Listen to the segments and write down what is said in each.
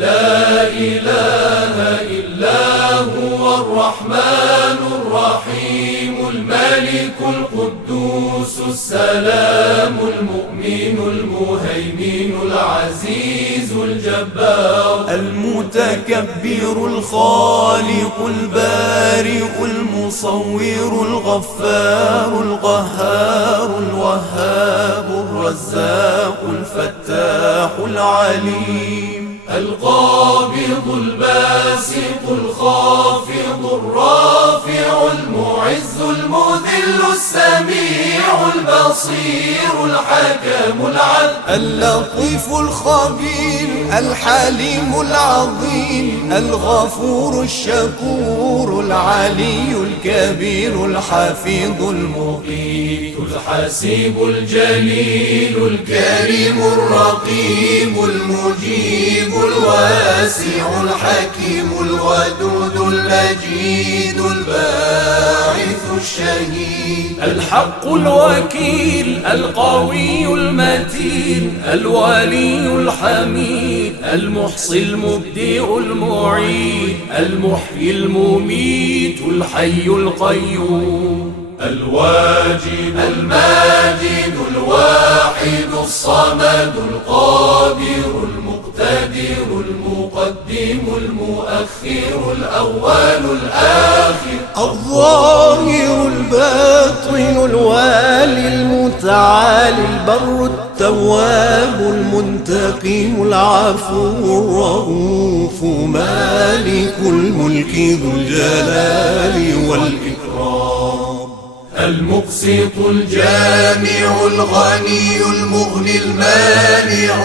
لا إله إلا هو الرحمن الرحيم الملك القدوس السلام المؤمن المهيمن العزيز الجبار المتكبر الخالق البارئ المصور الغفار القهار الوهاب الرزاق الفتاح العليم القابض الباسط الخافض الرافع المعز المذل السميع البصير الحكم العدل اللطيف الخبير الحليم العظيم الغفور الشكور العلي الكبير الحفيظ المقيت الحسيب الجليل الكريم الرقيب المجيب الواسع الحكيم الودود المجيد الباعث الشهيد الحق الوكيل القوي المتين الولي الحميد المحصي المبدئ المعيد المحيي المميت الحي القيوم الواجد الماجد الواحد الصمد القادر المقتدر المقدم المؤخر الأول الآخر الظاهر الباطن الوالي المتعالي البر التواب المنتقم العفو الرؤوف مالك الملك ذو الجلال والإكرام المقسط الجامع الغني المغني المانع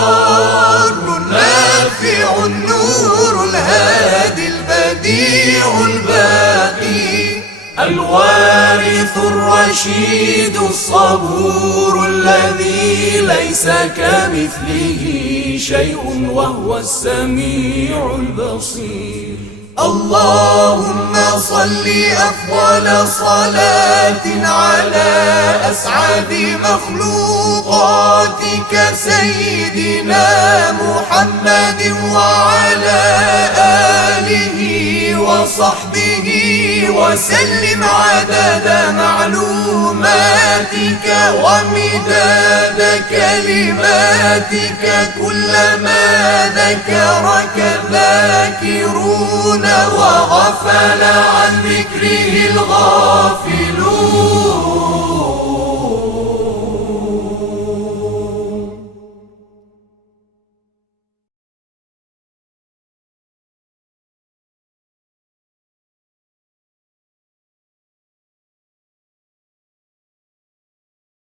ضار النافع النور الهادي البديع الباقي الوارث الرشيد الصبور الذي ليس كمثله شيء وهو السميع البصير اللهم صل أفضل صلاة على أسعد مخلوقاتك سيدنا محمد وعلى آله وصحبه وسلم عدد معلوماتك ومداد كلماتك كلما ذكرك الذاكرون وغفل عن ذكره الغافلون